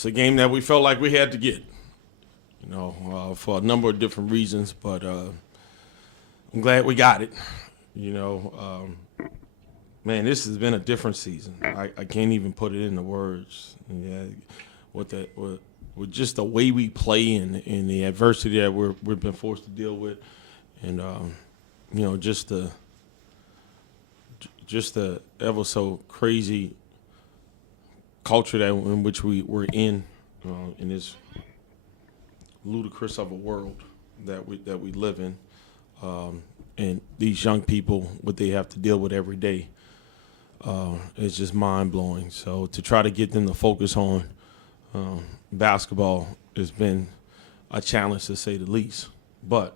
It's a game that we felt like we had to get, for a number of different reasons. But I'm glad we got it. You know, man, this has been a different season. I can't even put it into words. Yeah, with just the way we play and the adversity that we've been forced to deal with, and just the ever so crazy culture that in which we're in this ludicrous of a world that we live in, and these young people, what they have to deal with every day, is just mind blowing. So to try to get them to focus on basketball has been a challenge to say the least. But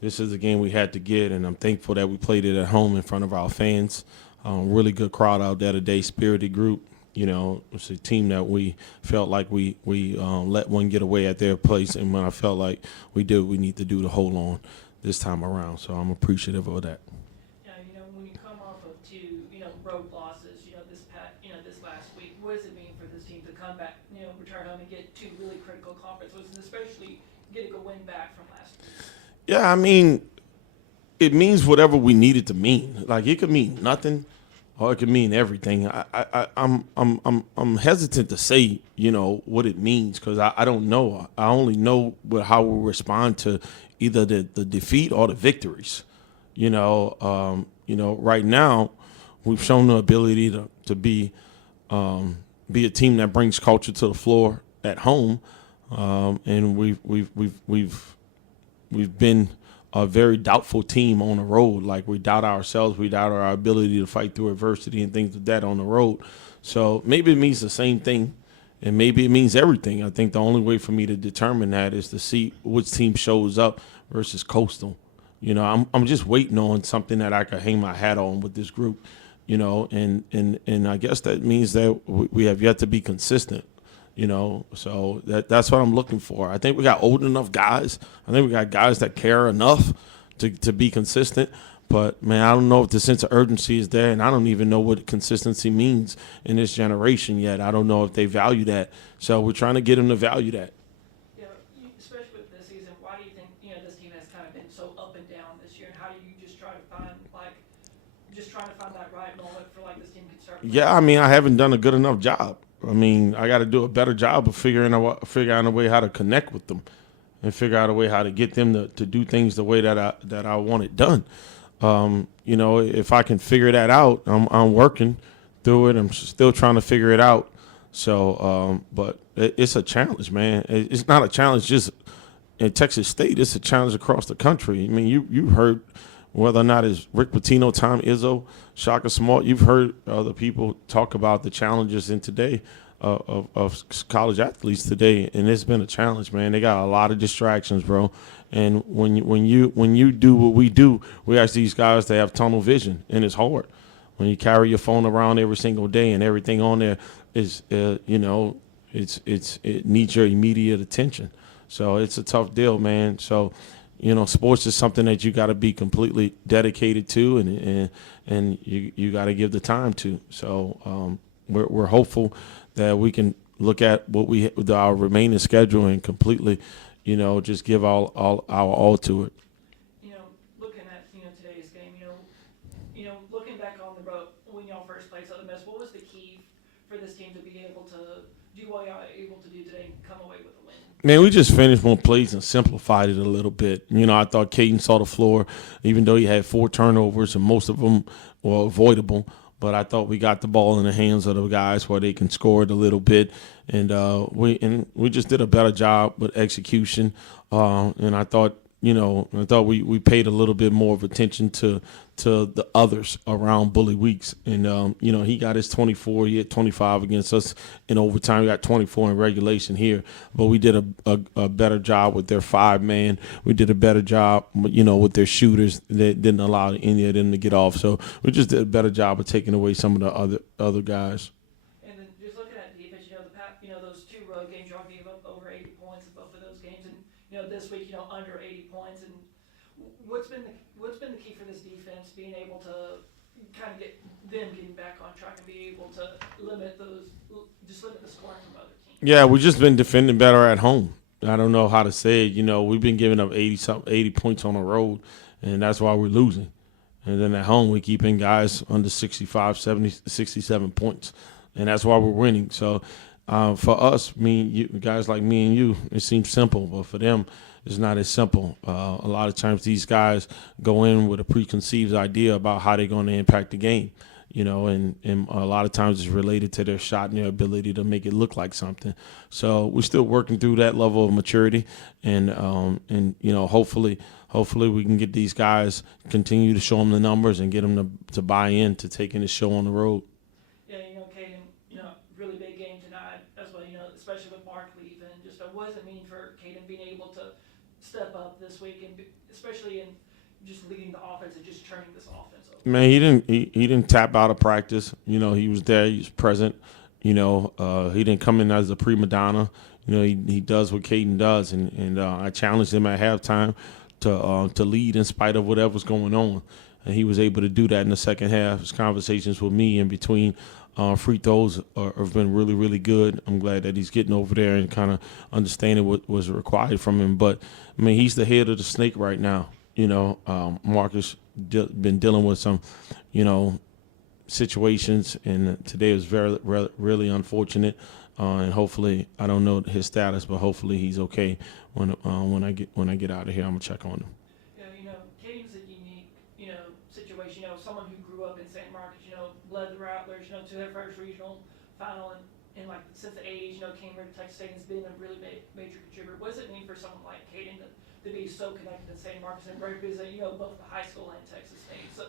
this is a game we had to get, and I'm thankful that we played it at home in front of our fans. Really good crowd out there today, spirited group. It's a team that we felt like we let one get away at their place, and when I felt like we did what we need to do to hold on this time around. So I'm appreciative of that. Yeah, when you come off of two, road losses, this last week, what does it mean for this team to come back, return home and get two really critical conference wins, and especially getting a win back from last week? Yeah, I mean, it means whatever we need it to mean. Like, it could mean nothing, or it could mean everything. I'm hesitant to say, what it means, because I don't know. I only know how we respond to either the defeat or the victories. Right now, we've shown the ability to be a team that brings culture to the floor at home, and we've been a very doubtful team on the road. Like, we doubt ourselves, we doubt our ability to fight through adversity and things like that on the road. So maybe it means the same thing, and maybe it means everything. I think the only way for me to determine that is to see which team shows up versus Coastal. I'm just waiting on something that I could hang my hat on with this group, and I guess that means that we have yet to be consistent. So that's what I'm looking for. I think we got old enough guys. I think we got guys that care enough to be consistent. But, man, I don't know if the sense of urgency is there, and I don't even know what consistency means in this generation yet. I don't know if they value that. So we're trying to get them to value that. Yeah, especially with this season, why do you think, this team has kind of been so up and down this year, and how do you just try to find, that right moment for, this team can start? Yeah, I mean, I haven't done a good enough job. I mean, I got to do a better job of figuring out a way how to connect with them, and figure out a way how to get them to do things the way that I want it done. If I can figure that out, I'm working through it. I'm still trying to figure it out. So, but it's a challenge, man. It's not a challenge just in Texas State. It's a challenge across the country. I mean, you heard whether or not it's Rick Pitino, Tom Izzo, Shaka Smart. You've heard other people talk about the challenges in today of college athletes today, and it's been a challenge, man. They got a lot of distractions, bro. And when you do what we do, we ask these guys to have tunnel vision, and it's hard. When you carry your phone around every single day and everything on there is, it needs your immediate attention. So it's a tough deal, man. So, sports is something that you got to be completely dedicated to, and you got to give the time to. So we're hopeful that we can look at our remaining schedule and completely, just give our all to it. Looking at today's game, looking back on the road when y'all first played Southern Miss, what was the key for this team to be able to do what y'all are able to do today and come away with a win? Man, we just finished one plays and simplified it a little bit. I thought Caden saw the floor, even though he had 4 turnovers and most of them were avoidable. But I thought we got the ball in the hands of the guys where they can score it a little bit, and we just did a better job with execution. And I thought we paid a little bit more of attention to the others around Bully Weeks. And, he got his 24. He had 25 against us in overtime. He got 24 in regulation here. But we did a better job with their 5-man. We did a better job, with their shooters that didn't allow any of them to get off. So we just did a better job of taking away some of the other guys. And then just looking at defense, those 2 road games, y'all gave up over 80 points in both of those games. And, this week, under 80 points. And what's been the key for this defense being able to kind of get them getting back on track and be able to limit the scoring from other teams? Yeah, we've just been defending better at home. I don't know how to say it. We've been giving up 80 points on the road, and that's why we're losing. And then at home, we keeping guys under 65, 70, 67 points, and that's why we're winning. So for us, guys like me and you, it seems simple, but for them, it's not as simple. A lot of times, these guys go in with a preconceived idea about how they're going to impact the game. And a lot of times it's related to their shot and their ability to make it look like something. So we're still working through that level of maturity, and hopefully we can get these guys, continue to show them the numbers and get them to buy in to taking the show on the road. Yeah, Caden, really big game tonight as well, especially with Mark leaving. Just what does it mean for Caden being able to step up this week, and especially in just leading the offense and just turning this offense over? Man, he didn't tap out of practice. He was there, he was present. He didn't come in as a prima donna. He does what Caden does, and I challenged him at halftime to lead in spite of whatever's going on. And he was able to do that in the second half. His conversations with me in between free throws have been really, really good. I'm glad that he's getting over there and kind of understanding what was required from him. But, he's the head of the snake right now. Marcus been dealing with some, situations, and today was really unfortunate. And hopefully, I don't know his status, but hopefully he's okay when I get out of here. I'm gonna check on him. Caden's a unique, situation. Someone who grew up in St. Marcus, led the Rattlers, to their first regional final in like since the '80s. Came here to Texas State and has been a really major contributor. What does it mean for someone like Caden to be so connected to St. Marcus and represent, both the high school and Texas State, so,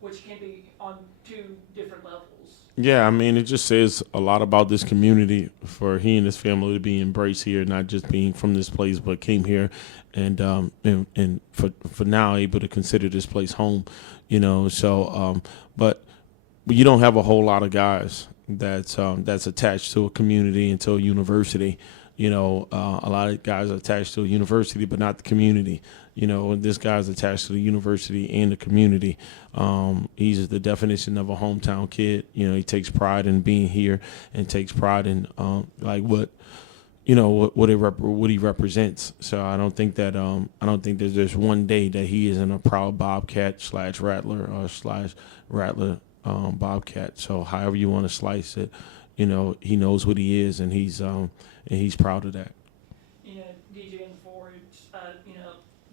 which can be on two different levels? Yeah, it just says a lot about this community for he and his family to be embraced here, not just being from this place, but came here and for now able to consider this place home, So, but you don't have a whole lot of guys that's attached to a community and to a university. A lot of guys are attached to a university, but not the community. And this guy's attached to the university and the community. He's the definition of a hometown kid. He takes pride in being here and takes pride in what he represents. So I don't think that that there's one day that he isn't a proud Bobcat / Rattler or / Rattler Bobcat. So however you want to slice it, he knows what he is, and he's proud of that. DJ and Ford,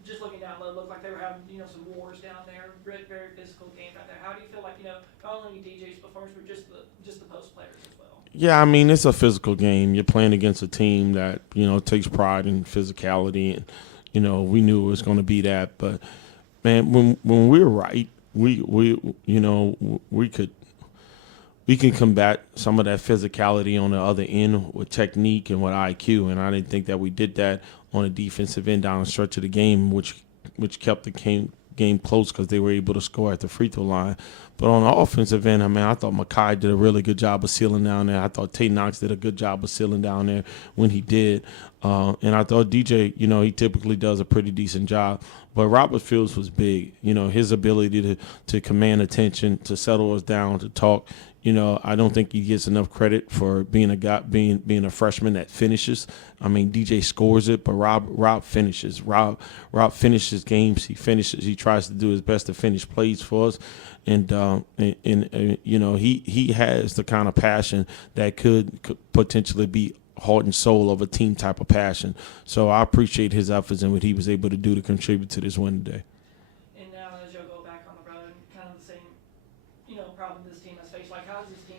just looking down low, looked like they were having, some wars down there, very, very physical games out there. How do you feel like, not only DJ's performance, but just the post players as well? Yeah, it's a physical game. You're playing against a team that, takes pride in physicality, and, we knew it was going to be that. But, man, when we were right, we can combat some of that physicality on the other end with technique and with IQ, and I didn't think that we did that on the defensive end down the stretch of the game, which kept the game close because they were able to score at the free throw line. But on the offensive end, I thought Makai did a really good job of sealing down there. I thought Tate Knox did a good job of sealing down there when he did. And I thought DJ, he typically does a pretty decent job. But Robert Fields was big. His ability to command attention, to settle us down, to talk. I don't think he gets enough credit for being a guy, being a freshman that finishes. DJ scores it, but Rob finishes. Rob finishes games. He finishes. He tries to do his best to finish plays for us, and he has the kind of passion that could potentially be heart and soul of a team type of passion. So I appreciate his efforts and what he was able to do to contribute to this win today. And now as you'll go back on the road, kind of the same, problem this team has faced. Like, how does this team,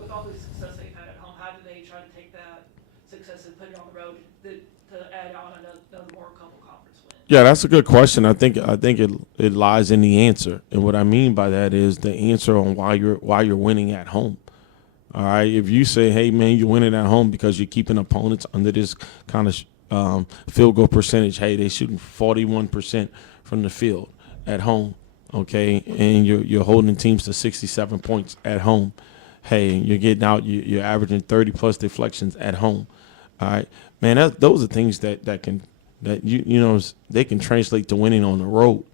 with all the success they've had at home, how do they try to take that success and put it on the road to add on another more couple conference win? Yeah, that's a good question. I think it lies in the answer, and what I mean by that is the answer on why you're winning at home. All right, if you say, hey man, you're winning at home because you're keeping opponents under this kind of field goal percentage. Hey, they're shooting 41% from the field at home. Okay, and you're holding teams to 67 points at home. Hey, you're getting out. You're averaging 30 plus deflections at home. All right, man. Those are things that they can translate to winning on the road.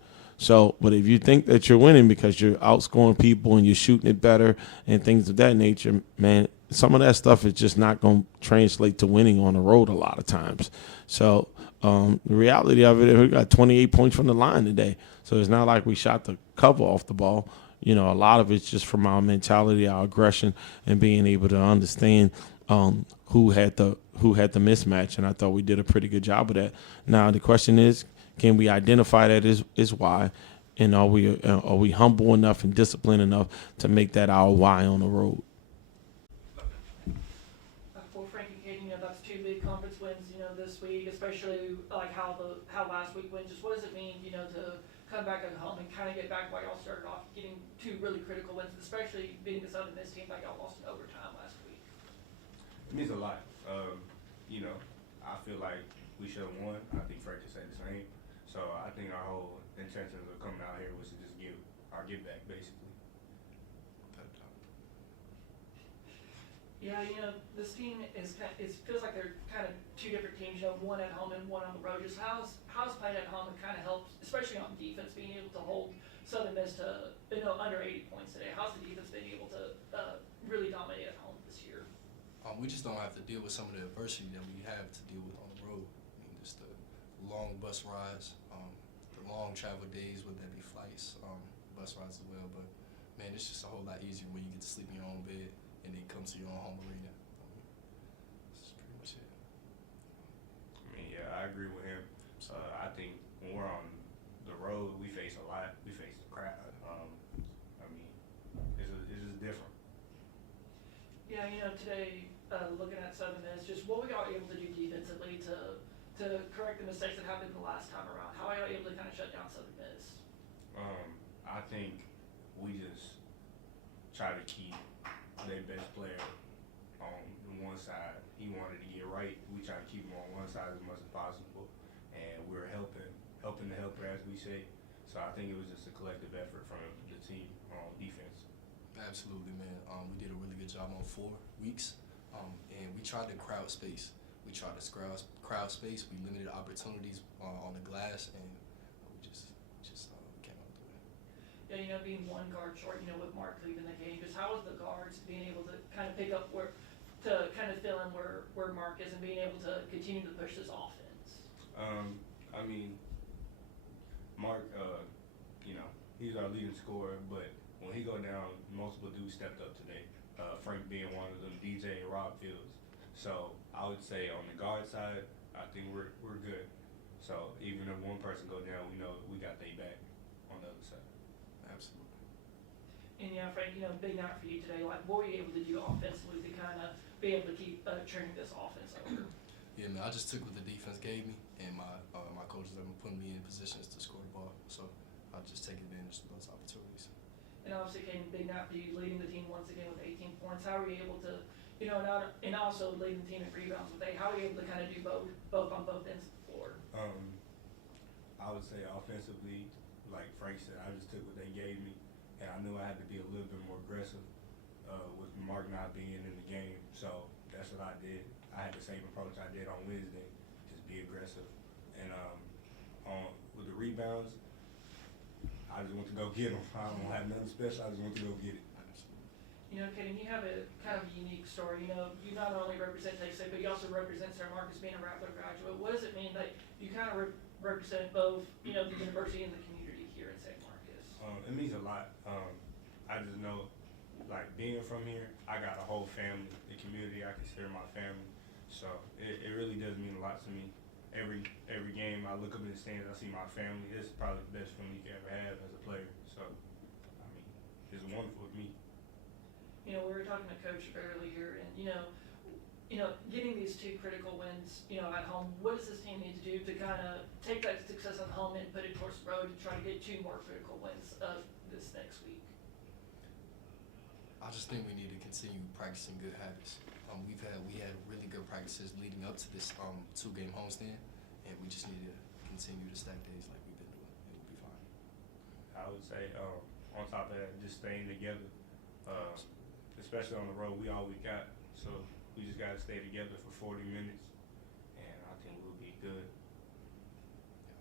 So, but if you think that you're winning because you're outscoring people and you're shooting it better and things of that nature, man, some of that stuff is just not going to translate to winning on the road a lot of times. So, the reality of it, we got 28 points from the line today. So it's not like we shot the cover off the ball. You know, a lot of it's just from our mentality, our aggression, and being able to understand who had the mismatch. And I thought we did a pretty good job of that. Now the question is, can we identify that is why, and are we humble enough and disciplined enough to make that our why on the road? For Frank and Katie, that's two big conference wins, this week, especially like how last week went. Just what does it mean, to come back at home and kind of get back where y'all started off, getting two really critical wins, especially beating the Southern Miss team like y'all lost in overtime last week. It means a lot. I feel like we should have won. I think Frank can say the same. So I think our whole intentions of coming out here was to just give our give back, basically. Yeah, this team it feels like they're kind of two different teams, one at home and one on the road. Just how's playing at home and kind of helps, especially on defense, being able to hold Southern Miss to, under 80 points today. How's the defense been able to really dominate at home this year? We just don't have to deal with some of the adversity that we have to deal with on the road. I mean, just the long bus rides, the long travel days, whether that be flights, bus rides as well. But, man, it's just a whole lot easier when you get to sleep in your own bed and then come to your own home arena. That's pretty much it. I mean, yeah, I agree with him. I think when we're on the road, we face a lot. We face the crowd. I mean, it's just different. Yeah, today, looking at Southern Miss, just what we are able to do defensively to correct the mistakes that happened the last time around. How are you able to kind of shut down Southern Miss? I think we just try to keep their best player on one side. He wanted to get right. We try to keep him on one side as much as possible, and we're helping the helper, as we say. So I think it was just a collective effort from the team on defense. Absolutely, man. We did a really good job on 4 weeks, and we tried to crowd space. We tried to crowd space. We limited opportunities on the glass, and we just came out the way. Yeah, being one guard short, with Mark leaving the game, just how was the guards being able to kind of pick up to kind of fill in where Mark is and being able to continue to push this offense? I mean, Mark, he's our leading scorer, but when he go down, multiple dudes stepped up today. Frank being one of them, DJ and Rob Fields. So I would say on the guard side, I think we're good. So even if one person go down, we know we got they back on the other side. Absolutely. And Frank, big night for you today. Like, what were you able to do offensively to kind of be able to keep churning this offense over? Yeah, man, I just took what the defense gave me, and my coaches have been putting me in positions to score the ball. So I'll just take advantage of those opportunities. And obviously came big night for you, leading the team once again with 18 points. How were you able to, and also leading the team in rebounds with 8? How were you able to kind of do both on both ends of the floor? I would say offensively, like Frank said, I just took what they gave me, and I knew I had to be a little bit more aggressive with Mark not being in the game. So that's what I did. I had the same approach I did on Wednesday, just be aggressive. And with the rebounds, I just want to go get them. I don't have nothing special. I just want to go get it. Kaden, you have a kind of unique story. You not only represent Texas, but you also represent San Marcos being a Rattler graduate. What does it mean that you kind of represent both, the university and the community here in San Marcos? It means a lot. I just know, like, being from here, I got a whole family. The community I consider my family. So it really does mean a lot to me. Every game I look up in the stands, I see my family. It's probably the best feeling you can ever have as a player. So, I mean, it's wonderful to me. We were talking to Coach earlier, and getting these two critical wins, at home. What does this team need to do to kind of take that success at home and put it towards the road to try to get 2 more critical wins this next week? I just think we need to continue practicing good habits. We had really good practices leading up to this 2-game homestand, and we just need to continue to stack days like we've been doing. It'll be fine. I would say on top of that, just staying together, especially on the road. We all we got, so we just got to stay together for 40 minutes, and I think we'll be good.